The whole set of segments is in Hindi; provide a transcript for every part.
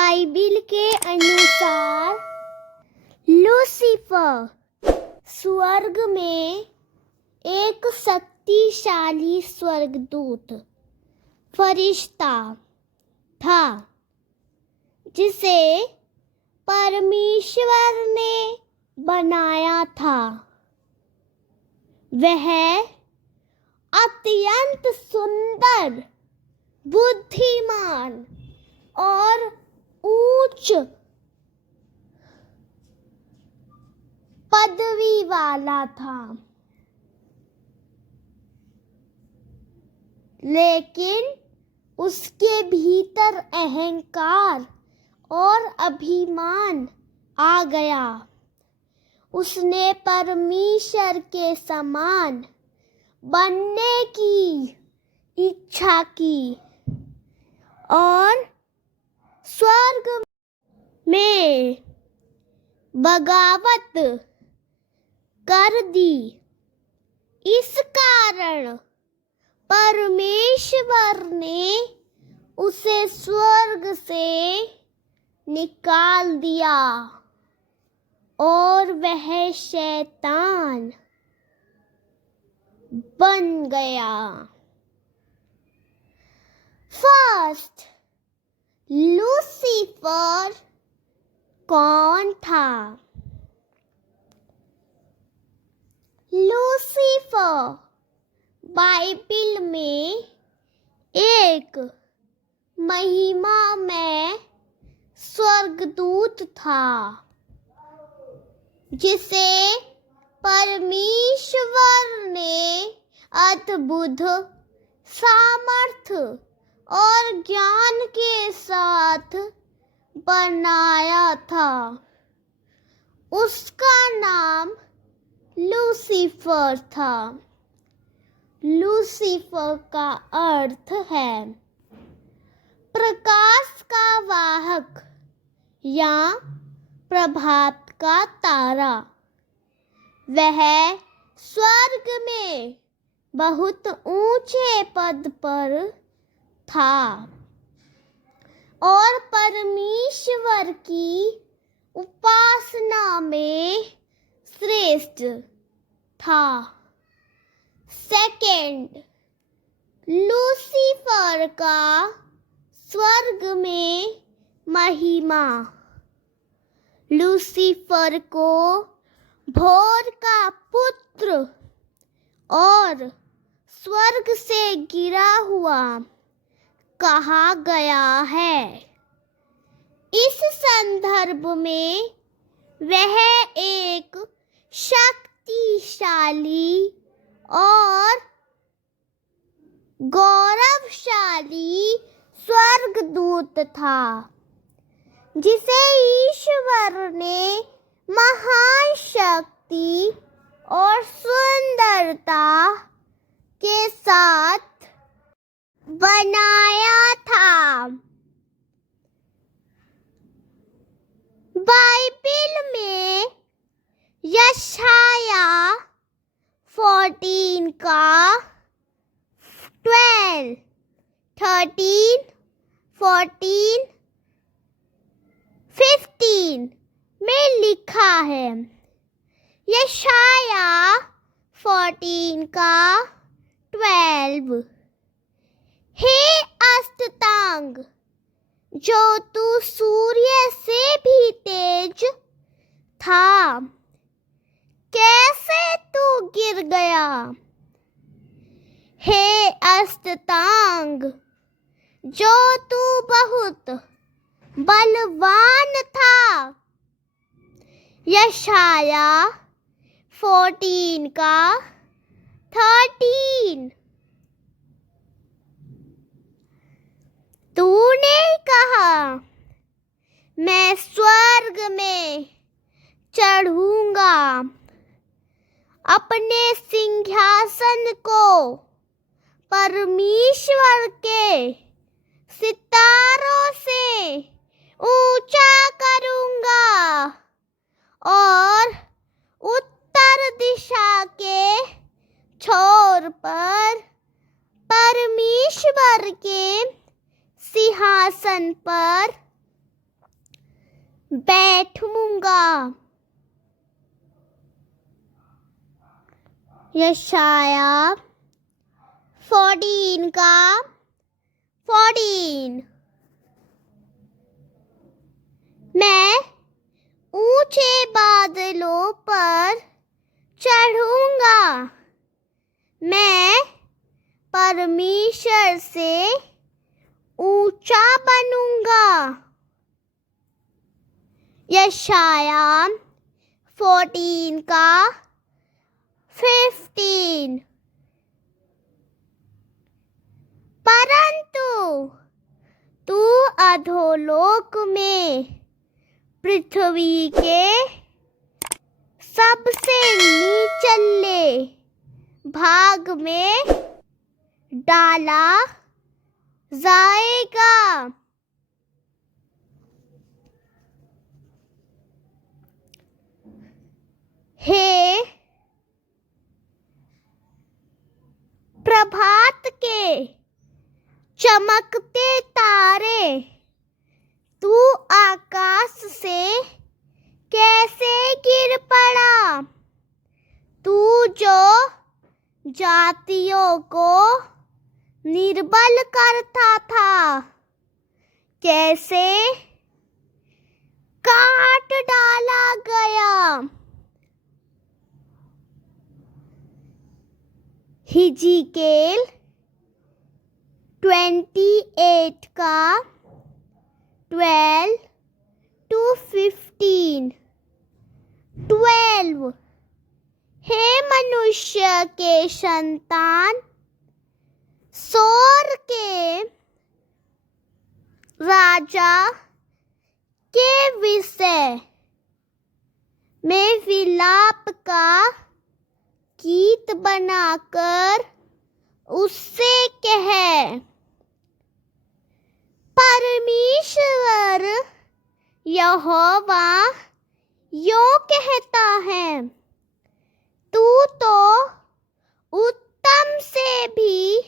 बाइबिल के अनुसार लूसीफर स्वर्ग में एक शक्तिशाली स्वर्गदूत फरिश्ता था जिसे परमेश्वर ने बनाया था। वह अत्यंत सुंदर, बुद्धिमान और उच्च पदवी वाला था, लेकिन उसके भीतर अहंकार और अभिमान आ गया। उसने परमेश्वर के समान बनने की इच्छा की और स्वर्ग में बगावत कर दी। इस कारण परमेश्वर ने उसे स्वर्ग से निकाल दिया और वह शैतान बन गया। फर्स्ट, लूसीफर कौन था? लूसीफर बाइबिल में एक महिमामय स्वर्गदूत था जिसे परमेश्वर ने अद्भुत सामर्थ्य और ज्ञान के साथ बनाया था। उसका नाम लूसीफर था। लूसीफर का अर्थ है प्रकाश का वाहक या प्रभात का तारा। वह स्वर्ग में बहुत ऊंचे पद पर था और परमेश्वर की उपासना में श्रेष्ठ था। सेकंड, लूसीफर का स्वर्ग में महिमा। लूसीफर को भोर का पुत्र और स्वर्ग से गिरा हुआ कहा गया है। इस संदर्भ में वह एक शक्तिशाली और गौरवशाली स्वर्गदूत था जिसे ईश्वर ने महान शक्ति और सुंदरता के साथ बनाया था। बाइबिल में यशाया 14 का 12, 13, 14, 15 में लिखा है। यशाया 14 का 12, हे अस्ततांग, जो तू सूर्य से भी तेज था, कैसे तू गिर गया? हे अस्ततांग, जो तू बहुत बलवान था। यशाया 14 का 13। तूने कहा, मैं स्वर्ग में चढ़ूंगा, अपने सिंहासन को परमेश्वर के सितारों से ऊंचा करूंगा और उत्तर दिशा के छोर पर परमेश्वर के सिंहासन पर बैठूंगा। यशाया 14 का 14। मैं ऊंचे बादलों पर चढ़ूंगा। मैं परमेश्वर से ऊंचा बनूंगा। यशाया 14 का 15। परंतु तू अधोलोक में पृथ्वी के सबसे नीचले भाग में डाला जाएगा। हे प्रभात के चमकते तारे, तू आकाश से कैसे गिर पड़ा। तू जो जातियों को निर्बल करता था, कैसे काट डाला गया। हिजकियेल 28 का 12 to 15। 12। हे मनुष्य के संतान, सोर के राजा के विषय में विलाप का गीत बनाकर उससे कह, परमेश्वर यहोवा यूं कहता है, तू तो उत्तम से भी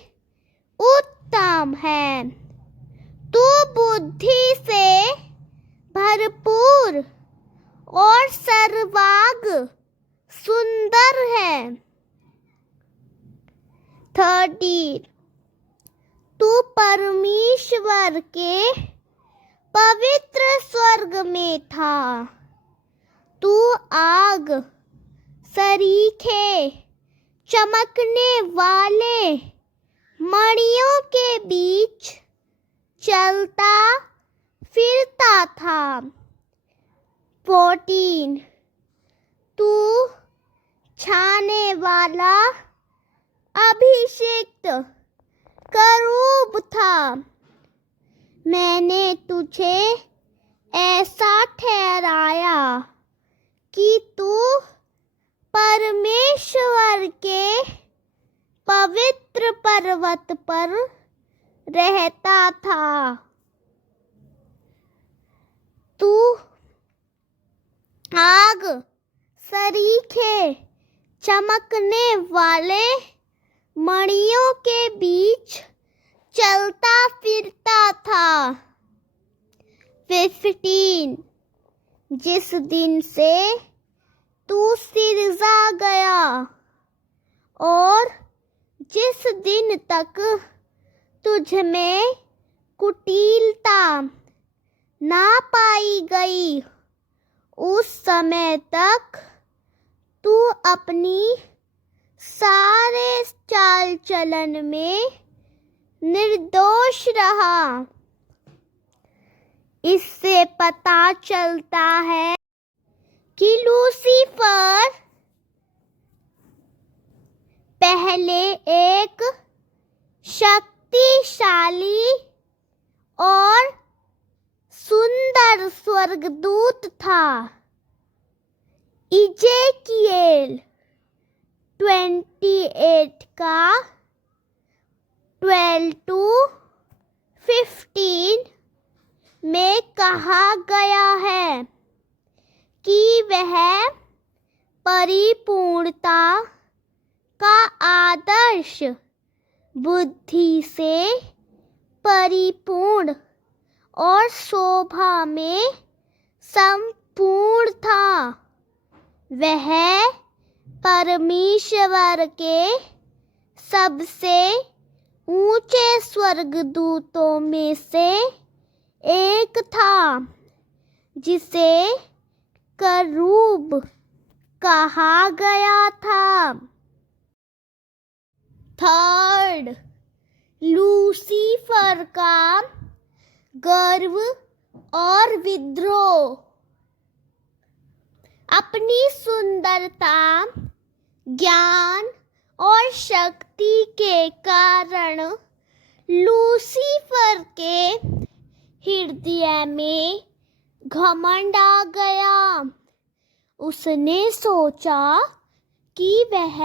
उत्तम है। तू बुद्धि से भरपूर और सर्वांग सुंदर है। 13। तू परमेश्वर के पवित्र स्वर्ग में था। तू आग सरीखे चमकने वाले मणियों के बीच चलता फिरता था। 14। तू छाने वाला अभिषिक्त करूब था। मैंने तुझे ऐसा ठहराया कि तू परमेश्वर के पवित्र पर्वत पर रहता था। तू आग सरीखे चमकने वाले मणियों के बीच चलता फिरता था। 15। जिस दिन से तू सिरजा गया और जिस दिन तक तुझ में कुटिलता ना पाई गई, उस समय तक तू अपनी सारे चाल चलन में निर्दोष रहा। इससे पता चलता है कि लूसीफर पहले एक शक्तिशाली और सुंदर स्वर्गदूत था। हिजकियेल 28 का 12 to 15 में कहा गया है कि वह परिपूर्णता का आदर्श, बुद्धि से परिपूर्ण और शोभा में संपूर्ण था। वह परमेश्वर के सबसे ऊंचे स्वर्गदूतों में से एक था, जिसे करूब कहा गया था। थर्ड, लूसीफर का गर्व और विद्रोह। अपनी सुंदरता, ज्ञान और शक्ति के कारण लूसीफर के हृदय में घमंड आ गया। उसने सोचा कि वह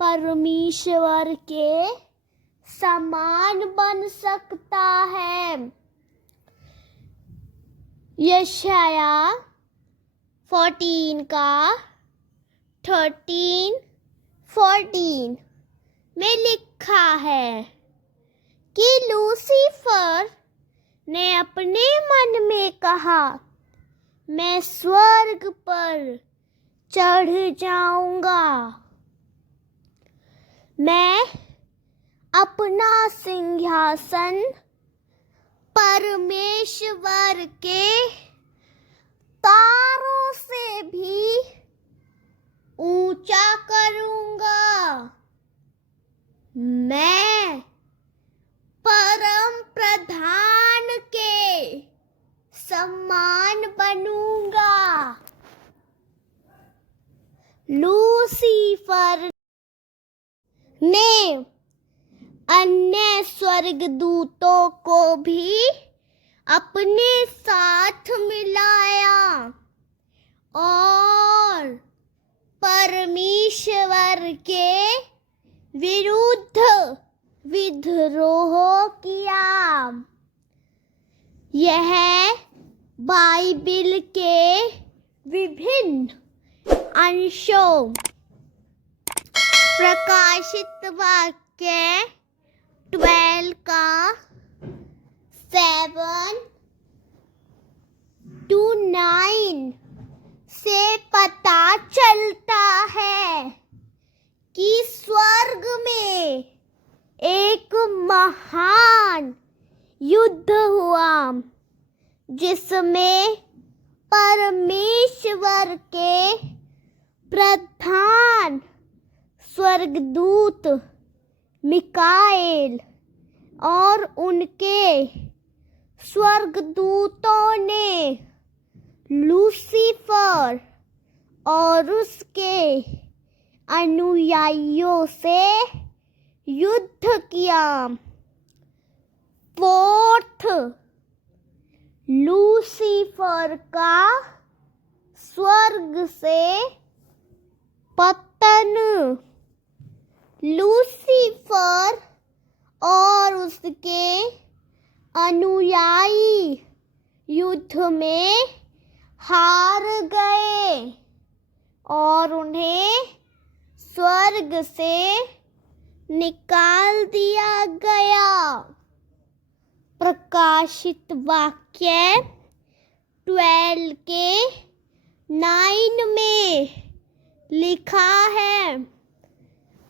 परमेश्वर के समान बन सकता है। यशाया 14 का 13-14 में लिखा है कि लूसीफर ने अपने मन में कहा, मैं स्वर्ग पर चढ़ जाऊंगा। मैं अपना सिंहासन परमेश्वर के तारों से भी ऊंचा करूंगा। मैं परम प्रधान के समान बनूंगा। लूसीफर ने अन्य स्वर्गदूतों को भी अपने साथ मिलाया और परमेश्वर के विरुद्ध विद्रोह किया। यह बाइबिल के विभिन्न अंशों, प्रकाशित वाक्य 12 का 7-9 से पता चलता है कि स्वर्ग में एक महान युद्ध हुआ, जिसमें परमेश्वर के प्रधान स्वर्गदूत मिकाएल और उनके स्वर्गदूतों ने लूसीफर और उसके अनुयायियों से युद्ध किया। फोर्थ, लूसीफर का स्वर्ग से पतन। लूसीफर और उसके अनुयायी युद्ध में हार गए और उन्हें स्वर्ग से निकाल दिया गया। प्रकाशित वाक्य 12 के 9 में लिखा है,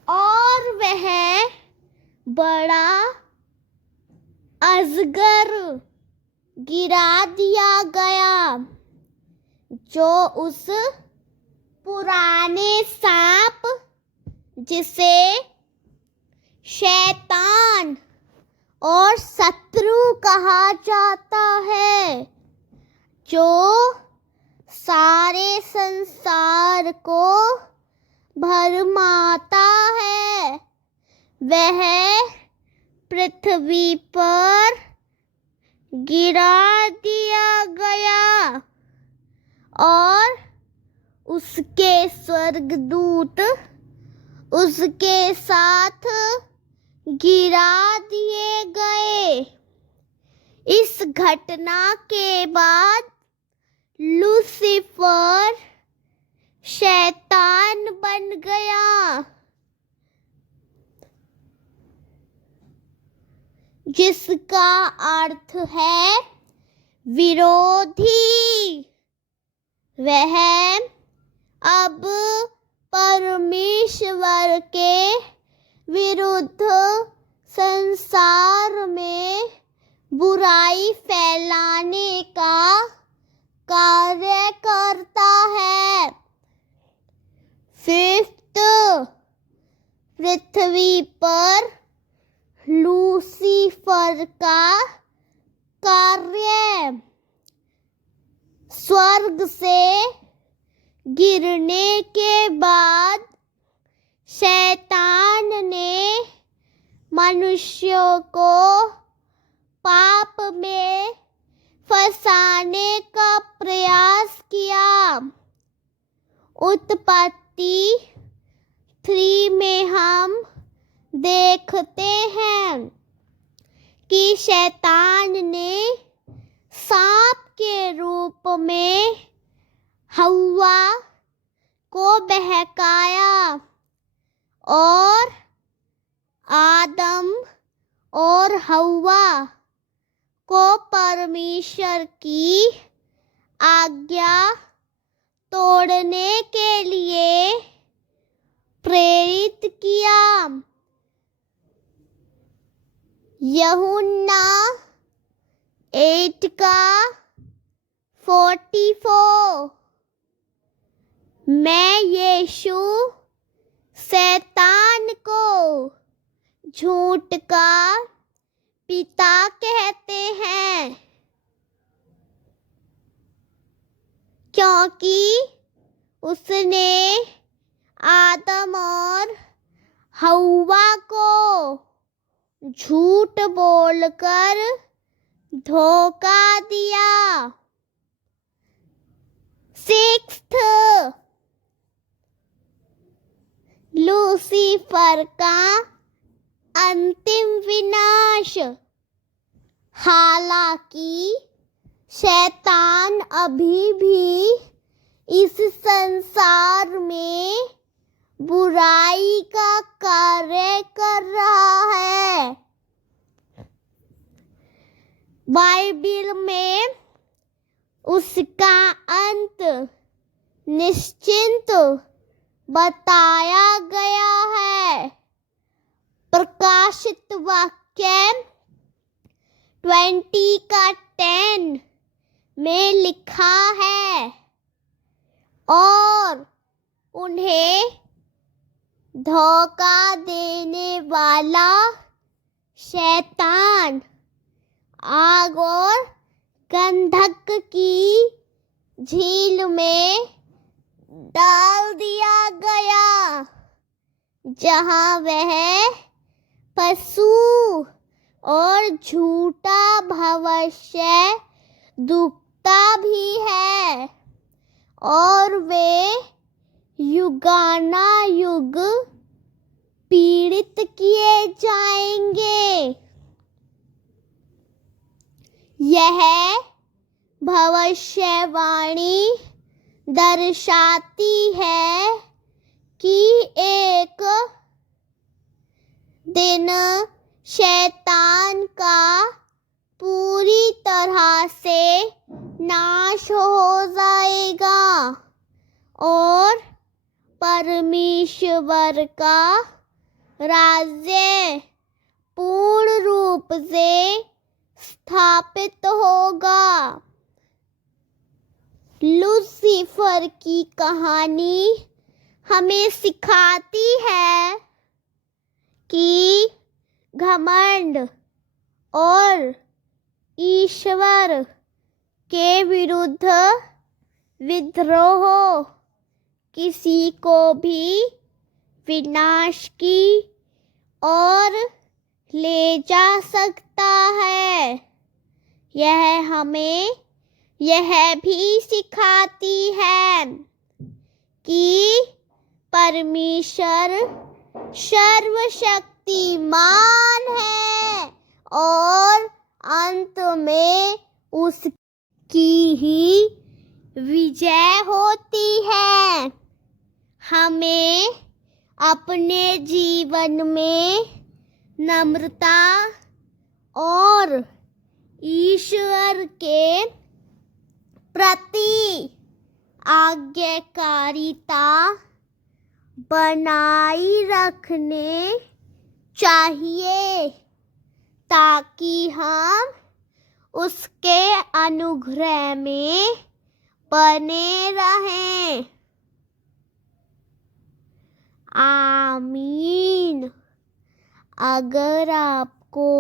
और वह बड़ा अजगर गिरा दिया गया, जो उस पुराने सांप, जिसे शैतान और शत्रु कहा जाता है, जो सारे संसार को भरमाता है, वह पृथ्वी पर गिरा दिया गया और उसके स्वर्गदूत उसके साथ गिरा दिए गए। इस घटना के बाद लूसीफर शैतान बन गया, जिसका अर्थ है विरोधी। वह अब परमेश्वर के विरुद्ध संसार में बुराई फैलाने का कार्य करता है। 5th, पृथ्वी पर लूसीफर का कार्य। स्वर्ग से गिरने के बाद शैतान ने मनुष्यों को पाप में फंसाने का प्रयास किया। उत्पत्ति 3 में हम देखते हैं कि शैतान ने सांप के रूप में हव्वा को बहकाया और आदम और हव्वा को परमेश्वर की आज्ञा तोड़ने के लिए प्रेरित किया। यूहन्ना 8 का 44। मैं यीशु शैतान को झूठ का पिता कहते हैं, क्योंकि उसने आदम और हव्वा को झूठ बोलकर धोखा दिया। 6th, लूसीफर का अंतिम विनाश। हालांकि शैतान अभी भी इस संसार में बुराई का कार्य कर रहा है। बाइबिल में उसका अंत निश्चित बताया गया है। प्रकाशित वाक्य 20 का 10 में लिखा है, और उन्हें धोखा देने वाला शैतान आग और गंधक की झील में डाल दिया गया, जहां वह पशु और झूठा भविष्य दुखता भी है, और वे युगानुयुग पीड़ित किए जाएंगे। यह भविष्यवाणी दर्शाती है कि एक दिन शैतान का पूरी तरह से नाश हो जाएगा और परमेश्वर का राज्य पूर्ण रूप से स्थापित होगा। लूसीफर की कहानी हमें सिखाती है कि घमंड और ईश्वर के विरुद्ध विद्रोह किसी को भी विनाश की ओर ले जा सकता है। यह हमें यह भी सिखाती है कि परमेश्वर सर्वशक्तिमान है और अंत में उसकी ही विजय होती है। हमें अपने जीवन में नम्रता और ईश्वर के प्रति आज्ञाकारिता बनाई रखने चाहिए ताकि हम उसके अनुग्रह में बने रहें। आमीन। अगर आपको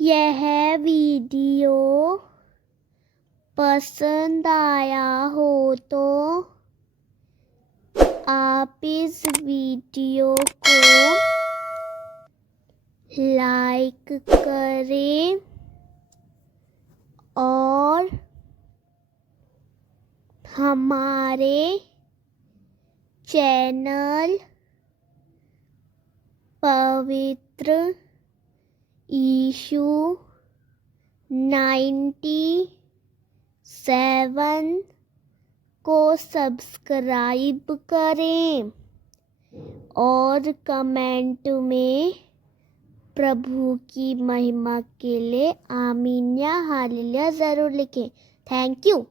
यह वीडियो पसंद आया हो तो आप इस वीडियो को लाइक करें और हमारे चैनल पवित्र यीशु 97 को सब्सक्राइब करें और कमेंट में प्रभु की महिमा के लिए आमीन या हालेलुया ज़रूर लिखें। Thank you.